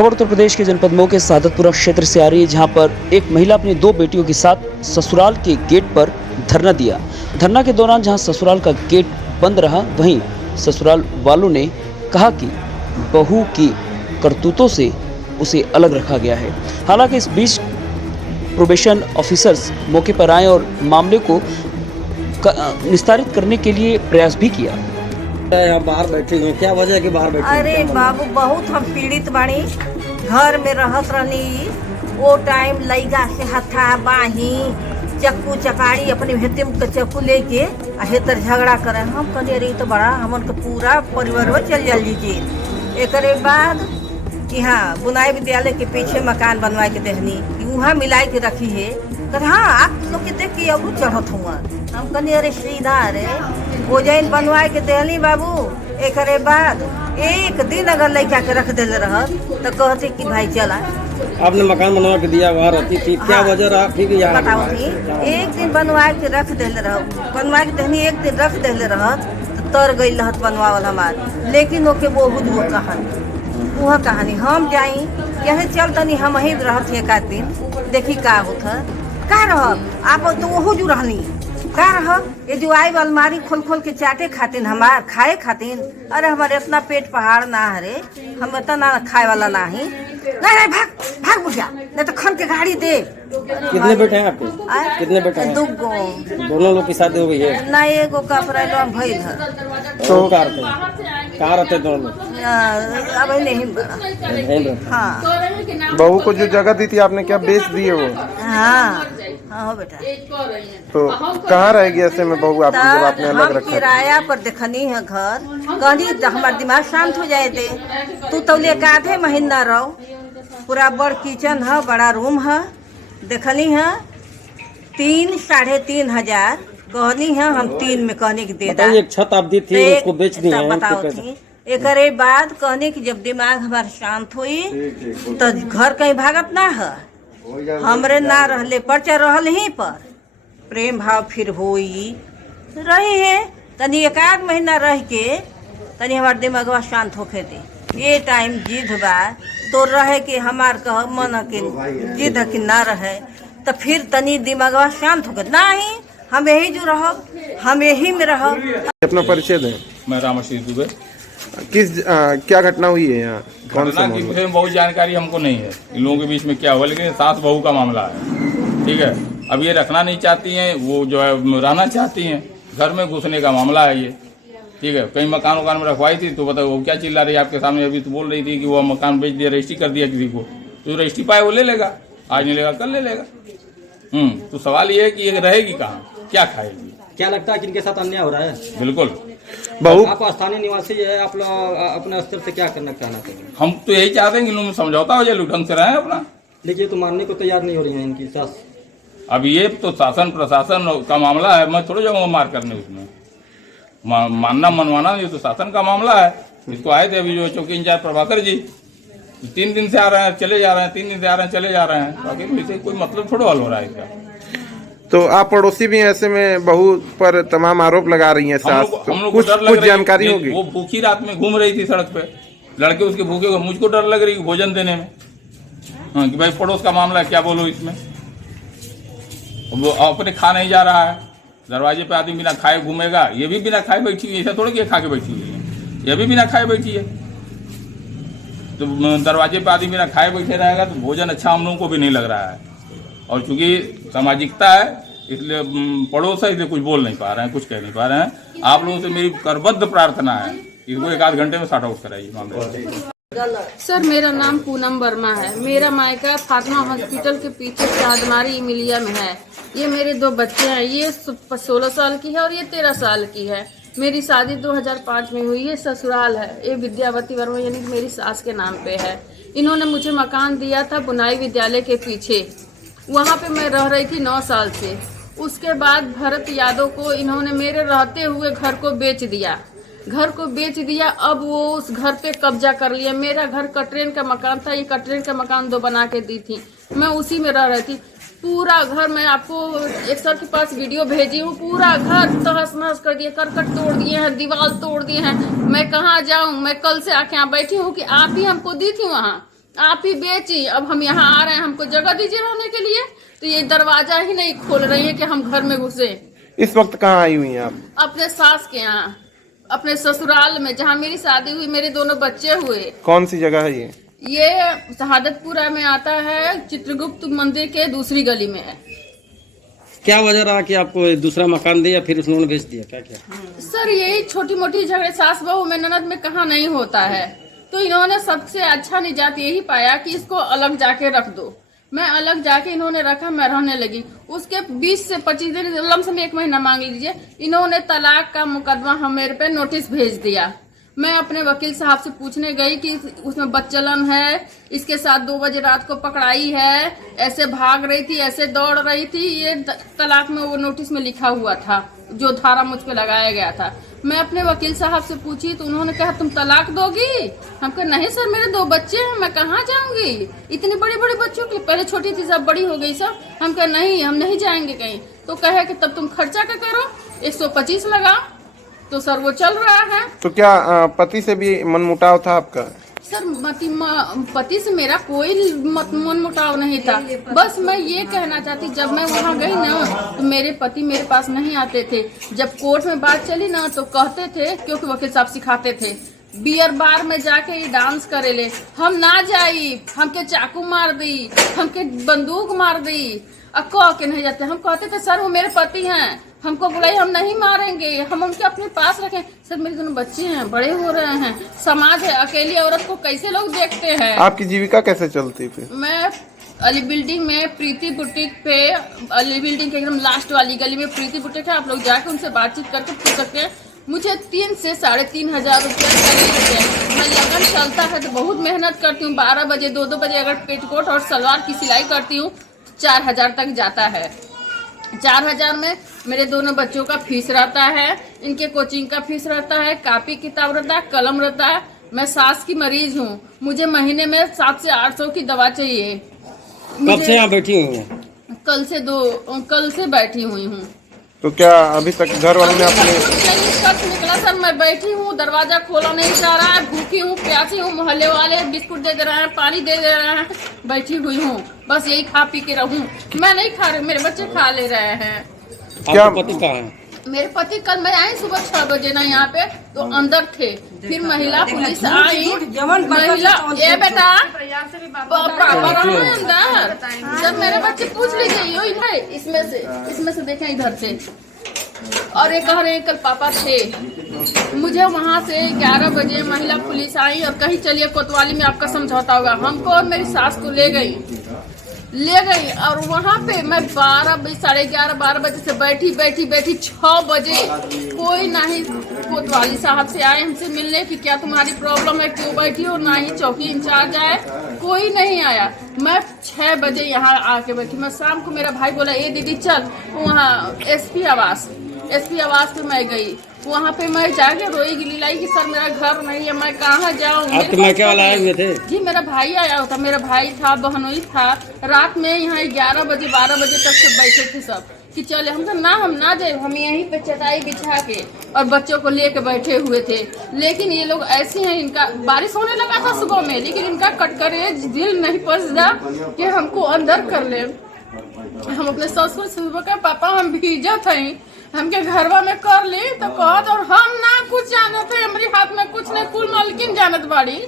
खबर उत्तर प्रदेश के जनपद मऊ के सादतपुरा क्षेत्र से आ रही है, जहां पर एक महिला अपनी 2 बेटियों के साथ ससुराल के गेट पर धरना दिया। धरना के दौरान जहां ससुराल का गेट बंद रहा, वहीं ससुराल वालों ने कहा कि बहू की करतूतों से उसे अलग रखा गया है। हालांकि इस बीच प्रोबेशन ऑफिसर्स मौके पर आए और मामले को निस्तारित करने के लिए प्रयास भी किया। यहाँ बाहर बैठी हुई, क्या वजह है कि बाहर बैठी? अरे बाबू, बहुत हम पीड़ित बानी। घर में रहत रहनी, वो टाइम लइगा से हथा बाही चक्कू चकारी अपने हेते में चक्कू लेके हेतर झगड़ा करे। हम कहलिए अरे तो बड़ा हमन के पूरा परिवार में चल जाल लीजिए। एक बाद यहाँ बुनाई विद्यालय के पीछे मकान बनवा के देखनी, वहाँ मिलाई के रखी है। कहते हाँ आप लोग के देख के अब चढ़त हुआ। हम कहनी अरे सीधा अरे भोजन बनवा के देली बाबू। एक बाद एक दिन अगर लड़का के रख दिल रह तो कहते कि भाई चला। आपने मकान बनवा के दिया, वहाँ रहती थी, क्या हाँ, वजह रहा? फिर यहाँ बताओ थी एक दिन बनवा के रख दिल रह, बनवा के देनी एक दिन रख दिल रह तो तर गई रहत बनवावल हमार। लेकिन ओके वो कहानी वह कहानी हम जाई यही चल तनी हम ही रहत एक आध दिन देखी का होता का रह। आप तो वह जो रहनी का रह, ये जो आई अलमारी खोल खोल के चाटे खातिन हमार खाए खातिन। अरे हमारे इतना पेट पहाड़ ना है, हम इतना खाए वाला ना ही। नहीं भाग भाग बुझा, नहीं तो खन के गाड़ी दे। कितने बेटे हैं आपके? कितने बेटे हैं? 2 दोनों लोग की शादी हो गई है? ना एगो का अप्रैल भइल है। तो कहाँ रहते दोनों लोग? अब नहीं। हाँ बहू को जो जगह दी थी आपने क्या बेच दी है वो? हाँ हाँ बेटा। तो कहाँ रहेगी ऐसे में बहू आपकी जब आपने अलग हम रखा? किराया पर देखनी है घर, कहनी तो हमारा दिमाग शांत हो जाए दे। तू तो ले आधे महीना रहो, पूरा बड़ किचन है, बड़ा रूम है। देखनी है 3 साढ़े 3 हजार कहनी है। हम 3 में कहने की दे दा। एक छत आप दी थी, उसको बेच दी है। बताओ थी एक बाद कहने की जब दिमाग हमारा शांत हुई तो घर कहीं भागत ना है। हमरे ना रहले पर्चा रहल ही पर प्रेम भाव फिर होई रही है। तनी 1 महीना रह के तनी हमार दिमागवा शांत होके दे। ये टाइम जिद बा तो रहे के हमार कह मन के जिद कि ना रहे तो फिर तनी दिमागवा शांत होके नहीं। हम यही जो रह, हम यही में रह। अपना परिचय दें। मैं रामाशीष दुबे। क्या घटना हुई है यहाँ? कौन सा की मुझे बहुत जानकारी हमको नहीं है इन लोगों के बीच में क्या हुआ, लेकिन सास बहू का मामला है। ठीक है, अब ये रखना नहीं चाहती हैं, वो जो है रहना चाहती हैं। घर में घुसने का मामला है ये। ठीक है, कहीं मकान वकान में रखवाई थी तो बताओ वो क्या चिल्ला रही है आपके सामने। अभी तो बोल रही थी कि वो मकान बेच दिया, रजिस्ट्री कर दिया किसी को, तो रजिस्ट्री पाए वो ले लेगा, आज नहीं लेगा कल ले लेगा। तो सवाल ये है कि ये रहेगी कहाँ, क्या खाएगी? क्या लगता है कि इनके साथ अन्याय हो रहा है? बिल्कुल। बहू आप स्थानीय निवासी है, आप लोग अपने स्तर से क्या कहना चाहिए? हम तो यही चाहते हैं कि लोग समझौता हो जाए, लोग ढंग से रहें अपना। लेकिन तो मानने को तैयार नहीं हो रही है इनकी सास। अब ये तो शासन प्रशासन का मामला है, मैं थोड़ा जाऊंगा मार करने उसमें। मानना मनवाना ये तो शासन का मामला है। इसको आए थे अभी जो चौकी इंचार्ज प्रभाकर जी, 3 दिन से आ रहे हैं चले जा रहे हैं, 3 दिन से आ रहे हैं चले जा रहे हैं। बाकी इसे कोई मतलब थोड़ा हल हो रहा है इसका। तो आप पड़ोसी भी ऐसे में बहू पर तमाम आरोप लगा रही हैं सास, तो कुछ जानकारी होगी? वो भूखी रात में घूम रही थी सड़क पे, लड़के उसके भूखे को, मुझको डर लग रही भोजन देने में। हाँ कि भाई पड़ोस का मामला है, क्या बोलो इसमें। वो अपने खा नहीं जा रहा है, दरवाजे पे आदमी बिना खाए घूमेगा, ये भी बिना खाए बैठी हुई है। ऐसा थोड़ी कि खा के बैठी हुई है, ये भी बिना खाए बैठी है। तो दरवाजे पे आदमी बिना खाए बैठे रहेगा तो भोजन अच्छा हम लोगों को भी नहीं लग रहा है। और चूंकि सामाजिकता है इसलिए पड़ोस है, इसलिए कुछ बोल नहीं पा रहे हैं, कुछ कह नहीं पा रहे हैं। आप लोगों से मेरी करबद्ध प्रार्थना है, इसको 1 आध घंटे में सॉर्ट आउट कराइए मामले। सर मेरा नाम पूनम वर्मा है। मेरा मायका फातिमा हॉस्पिटल के पीछे चाँदमारी इमिलिया में है। ये मेरे 2 बच्चे हैं, ये 16 साल की है और ये 13 साल की है। मेरी शादी 2005 में हुई है। ससुराल है ये विद्यावती वर्मा यानी कि मेरी सास के नाम पे है। इन्होंने मुझे मकान दिया था बुनाई विद्यालय के पीछे, वहाँ पे मैं रह रही थी 9 साल से। उसके बाद भरत यादव को इन्होंने मेरे रहते हुए घर को बेच दिया। अब वो उस घर पे कब्जा कर लिया। मेरा घर कटरेन का मकान था, ये कटरेन का मकान 2 बना के दी थी, मैं उसी में रह रही थी। पूरा घर, मैं आपको एक सर के पास वीडियो भेजी हूँ, पूरा घर तहस नहस कर दिए, करकट तोड़ दिए हैं, दीवार तोड़ दिए हैं। मैं कहाँ जाऊँ? मैं कल से आके यहाँ बैठी हूँ कि आप ही हमको दी थी वहाँ आप ही बेची, अब हम यहाँ आ रहे हैं, हमको जगह दीजिए रहने के लिए। तो ये दरवाजा ही नहीं खोल रही है कि हम घर में घुसे। इस वक्त कहाँ आई हुई हैं आप? अपने सास के यहाँ, अपने ससुराल में, जहाँ मेरी शादी हुई, मेरे दोनों बच्चे हुए। कौन सी जगह है ये? ये शहादतपुरा में आता है, चित्रगुप्त मंदिर के दूसरी गली में है। क्या वजह रहा कि आपको दूसरा मकान दिया फिर उन्होंने बेच दिया? क्या क्या सर यही छोटी मोटी झगड़े सास बहू में, ननद में कहाँ नहीं होता है। तो इन्होंने सबसे अच्छा निजात यही पाया कि इसको अलग जाके रख दो। मैं अलग जाके इन्होंने रखा, मैं रहने लगी। उसके 20 से 25 दिन, लमसम 1 महीना मान लीजिए, इन्होंने तलाक का मुकदमा हम मेरे पे नोटिस भेज दिया। मैं अपने वकील साहब से पूछने गई कि उसमें बच्चलन है, इसके साथ 2 बजे रात को पकड़ाई है, ऐसे भाग रही थी, ऐसे दौड़ रही थी, ये तलाक में वो नोटिस में लिखा हुआ था, जो धारा मुझ पे लगाया गया था। मैं अपने वकील साहब से पूछी तो उन्होंने कहा तुम तलाक दोगी? हम कहा नहीं सर, मेरे 2 बच्चे हैं, मैं कहाँ जाऊंगी इतने बड़े बड़े बच्चों के। पहले छोटी थी, सब बड़ी हो गई सब। हम कहा नहीं, हम नहीं जाएंगे कहीं। तो कहे कि तब तुम खर्चा क्या करो, 125 लगाओ। तो सर वो चल रहा है। तो क्या पति से भी मनमुटाव था आपका? सर पति से मेरा कोई मनमुटाव नहीं था। बस मैं ये कहना चाहती, जब मैं वहाँ गई ना तो मेरे पति मेरे पास नहीं आते थे। जब कोर्ट में बात चली ना तो कहते थे, क्योंकि वकील साहब सिखाते थे, बियर बार में जाके ये डांस करे ले, हम ना जाई, हमके चाकू मार दी, हमके बंदूक मार दी, कह के नहीं जाते। हम कहते थे सर वो मेरे पति हैं, हमको बुलाई, हम नहीं मारेंगे, हम उनके अपने पास रखें। सर मेरे दोनों बच्चे हैं, बड़े हो रहे हैं, समाज है, अकेली औरत को कैसे लोग देखते हैं। आपकी जीविका कैसे चलती फिर? मैं अली बिल्डिंग में प्रीति बुटीक पे, अली बिल्डिंग के एकदम लास्ट वाली गली में प्रीति बुटीक है, आप लोग जाके उनसे बातचीत करके पूछ सकते हैं। मुझे 3 से 3.5 हजार रुपया है। मैं लगन चलता है तो बहुत मेहनत करती हूँ। 12 बजे 2 बजे अगर पेटीकोट और सलवार की सिलाई करती हूँ 4,000 तक जाता है। 4,000 में मेरे दोनों बच्चों का फीस रहता है, इनके कोचिंग का फीस रहता है, कापी किताब रहता है, कलम रहता है। मैं सांस की मरीज हूँ, मुझे महीने में 700 से 800 की दवा चाहिए। कब से यहाँ बैठी हुई हैं? कल से बैठी हुई हूँ। तो क्या अभी तक घर वालों ने अपने निष्कर्ष निकला सर, मैं बैठी हूँ, दरवाजा खोला नहीं जा रहा है, भूखी हूँ, प्यासी हूँ, मोहल्ले वाले बिस्कुट दे दे रहे हैं, पानी दे दे रहे हैं, बैठी हुई हूँ, बस यही खा पी के रहूँ। मैं नहीं खा रही, मेरे बच्चे खा ले रहे हैं। क्या पति कहाँ है? मेरे पति कल मैं आई सुबह 6 बजे ना यहाँ पे, तो अंदर थे। फिर महिला पुलिस आई, महिला ये बेटा अंदर, जब मेरे बच्चे पूछ लीजिए इसमें से देखें इधर से, और ये कह रहे हैं कल पापा थे। मुझे वहाँ से 11 बजे महिला पुलिस आई और कहीं चलिए कोतवाली में आपका समझौता होगा। हमको और मेरी सास को ले गई और वहाँ पे मैं 12 बजे 11:30 12 बजे से बैठी 6 बजे कोई नहीं कोतवाली साहब से आए हमसे मिलने की क्या तुम्हारी प्रॉब्लम है, क्यों बैठी हो, ना ही चौकी इंचार्ज आए, कोई नहीं आया। मैं 6 बजे यहाँ आके बैठी। मैं शाम को मेरा भाई बोला ये दीदी चल वहाँ एसपी आवास पे मैं गई। वहाँ पे मैं जाके रोई गिलाई कि सर मेरा घर नहीं है, मैं कहाँ जाऊँ। आपके मायके वाला आए हुए थे? जी मेरा भाई आया था, मेरा भाई था, बहनोई था। रात में यहाँ 11 बजे 12 बजे तक से बैठे थे सब कि चले। हम ना जाए, हम यहीं पे चटाई बिछा के और बच्चों को लेके बैठे हुए थे। लेकिन ये लोग ऐसे हैं, इनका बारिश होने लगा था सुबह में, लेकिन इनका कटकरेज दिल नहीं पसदा कि हमको अंदर कर ले। हम अपने ससुर से कहा पापा हम भीजत हैं, हमके घरवा में कर ली तो कहत और हम ना कुछ जानत है, हमारी हाथ में कुछ नहीं, कुल मालकिन जानत बाड़ी।